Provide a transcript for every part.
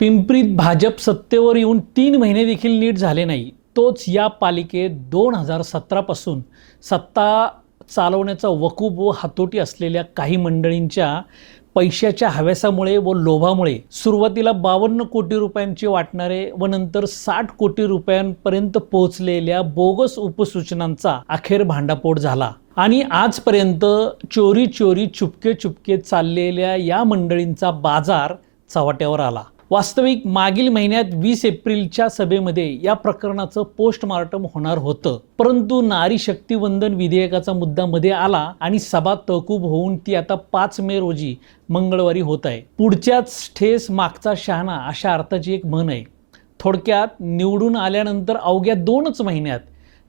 पिंपरीत भाजप सत्तेवर येऊन 3 महिने देखील नीट झाले नाही. तोच या पालिकेत 2017 पासून सत्ता चालवण्याचा वकूब व हातोटी असलेल्या काही मंडळींच्या पैशाच्या हव्यासामुळे व लोभामुळे सुरुवातीला 52 कोटी रुपयांचे वाटणारे व नंतर 60 कोटी रुपयांपर्यंत पोहोचलेल्या बोगस उपसूचनांचा अखेर भांडाफोड झाला. आणि आजपर्यंत चोरी चोरी चुपके चुपके चाललेल्या या मंडळींचा बाजार चव्हाट्यावर आला. वास्तविक मागील महिन्यात 20 एप्रिलच्या सभेमध्ये या प्रकरणाचं पोस्टमार्टम होणार होतं, परंतु नारी शक्ती वंदन विधेयकाचा मुद्दा मध्ये आला आणि सभा तहकूब होऊन ती आता 5 मे रोजी मंगळवारी होत आहे. पुढच्याच ठेस मागचा शहाणा अशा अर्थाची एक म्हण आहे. थोडक्यात निवडून आल्यानंतर अवघ्या 2च महिन्यात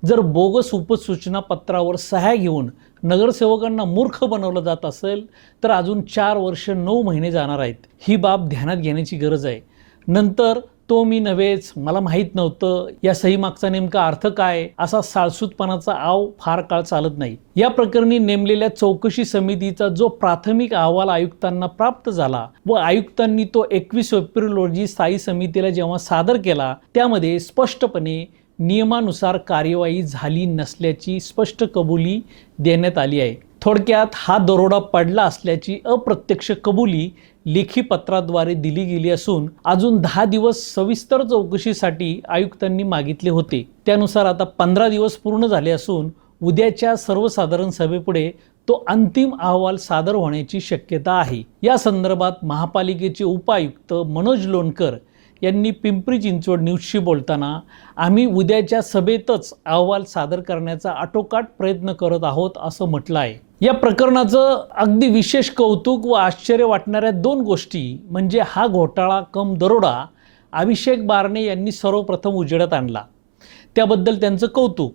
जर बोगस उपसूचना पत्रावर सह्या घेऊन नगरसेवकांना मूर्ख बनवलं जात असेल तर अजून 4 वर्ष 9 महिने जाणार आहेत. ही बाब ध्यानात घेण्याची गरज आहे. नंतर तो मी नव्हेच, मला माहीत नव्हतं, या सही मागचा नेमका अर्थ काय, असा साळसूतपणाचा आव फार काळ चालत नाही. या प्रकरणी नेमलेल्या चौकशी समितीचा जो प्राथमिक अहवाल आयुक्तांना प्राप्त झाला व आयुक्तांनी तो 21 एप्रिल रोजी स्थायी समितीला जेव्हा सादर केला, त्यामध्ये स्पष्टपणे नियमानुसार कार्यवाही झाली नसल्याची स्पष्ट कबुली देण्यात आली आहे. थोडक्यात हा दरोडा पडला असल्याची अप्रत्यक्ष कबुली लेखी पत्राद्वारे दिली गेली असून अजून 10 दिवस सविस्तर चौकशीसाठी आयुक्तांनी मागितले होते. त्यानुसार आता 15 दिवस पूर्ण झाले असून उद्याच्या सर्वसाधारण सभेपुढे तो अंतिम अहवाल सादर होण्याची शक्यता आहे. या संदर्भात महापालिकेचे उपायुक्त मनोज लोणकर यांनी पिंपरी चिंचवड न्यूजशी बोलताना आम्ही उद्याच्या सभेतच अहवाल सादर करण्याचा आटोकाट प्रयत्न करत आहोत असं म्हटलं आहे. या प्रकरणाचं अगदी विशेष कौतुक व आश्चर्य वाटणाऱ्या 2 गोष्टी म्हणजे हा घोटाळा कम दरोडा अभिषेक बारणे यांनी सर्वप्रथम उजेडात आणला, त्याबद्दल त्यांचं कौतुक.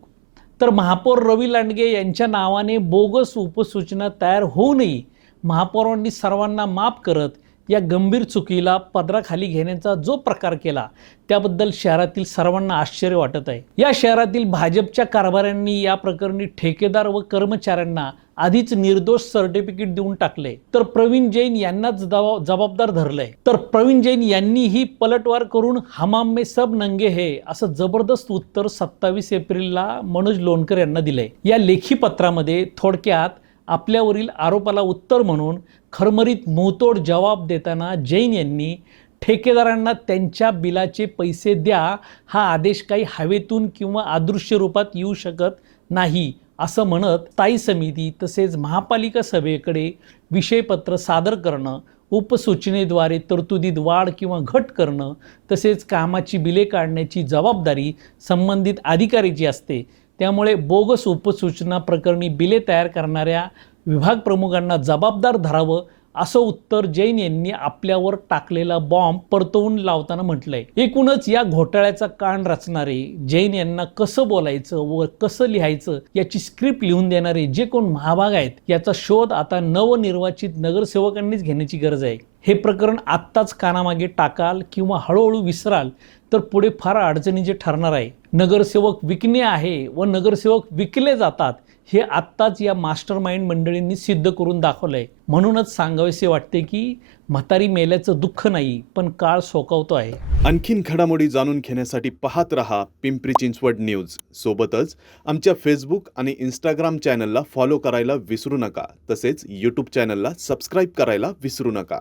तर महापौर रवी लांडगे यांच्या नावाने बोगस उपसूचना तयार होऊनही महापौरांनी सर्वांना माफ करत या गंभीर चुकीला पदराखाली घेण्याचा जो प्रकार केला त्याबद्दल शहरातील सर्वांना आश्चर्य वाटत आहे. या शहरातील भाजपच्या कारभाऱ्यांनी या प्रकरणी ठेकेदार व कर्मचाऱ्यांना आधीच निर्दोष सर्टिफिकेट देऊन टाकले, तर प्रवीण जैन यांनाच जबाबदार धरलंय. तर प्रवीण जैन यांनीही पलटवार करून हमाम में सब नंगे है असं जबरदस्त उत्तर 27 एप्रिलला मनोज लोणकर यांना दिलंय. या लेखी पत्रामध्ये थोडक्यात आपल्यावरील आरोपाला उत्तर म्हणून खरमरीत मुंहतोड जवाब देताना जैन यांनी ठेकेदारांना त्यांच्या बिलाचे पैसे द्या हा आदेश काही हवेतून किंवा अदृश्य रूपात येऊ शकत नाही असं म्हणत स्थायी समिती तसेच महापालिका सभेकडे विषयपत्र सादर करणं, उपसूचनेद्वारे तरतुदीत वाढ किंवा घट करणं तसेच कामाची बिले काढण्याची जबाबदारी संबंधित अधिकाऱ्याची असते. त्यामुळे बोगस उपसूचना प्रकरणी बिले तयार करणाऱ्या विभाग प्रमुखांना जबाबदार धरावं असं उत्तर जैन यांनी आपल्यावर टाकलेला बॉम्ब परतवून लावताना म्हटलंय. एकूणच या घोटाळ्याचा कान रचणारे, जैन यांना कसं बोलायचं व कसं लिहायचं याची स्क्रिप्ट लिहून देणारे जे कोण महाभाग आहेत याचा शोध आता नवनिर्वाचित नगरसेवकांनीच घेण्याची गरज आहे. हे प्रकरण आत्ताच कानामागे टाकाल किंवा हळूहळू विसराल तर पुढे फार अडचणीचे ठरणार आहे. नगरसेवक विकणे आहे व नगरसेवक विकले जातात हे आत्ताच या मास्टरमाइंड मंडळींनी सिद्ध करून दाखवलंय. म्हणूनच सांगावेसे वाटते की म्हातारी मेल्याचं दुःख नाही पण काळ सोकावतो आहे. आणखीन घडामोडी जाणून घेण्यासाठी पाहत रहा पिंपरी चिंचवड न्यूज. सोबतच आमच्या फेसबुक आणि इंस्टाग्राम चॅनलला फॉलो करायला विसरू नका. तसेच यूट्यूब चॅनलला सबस्क्राईब करायला विसरू नका.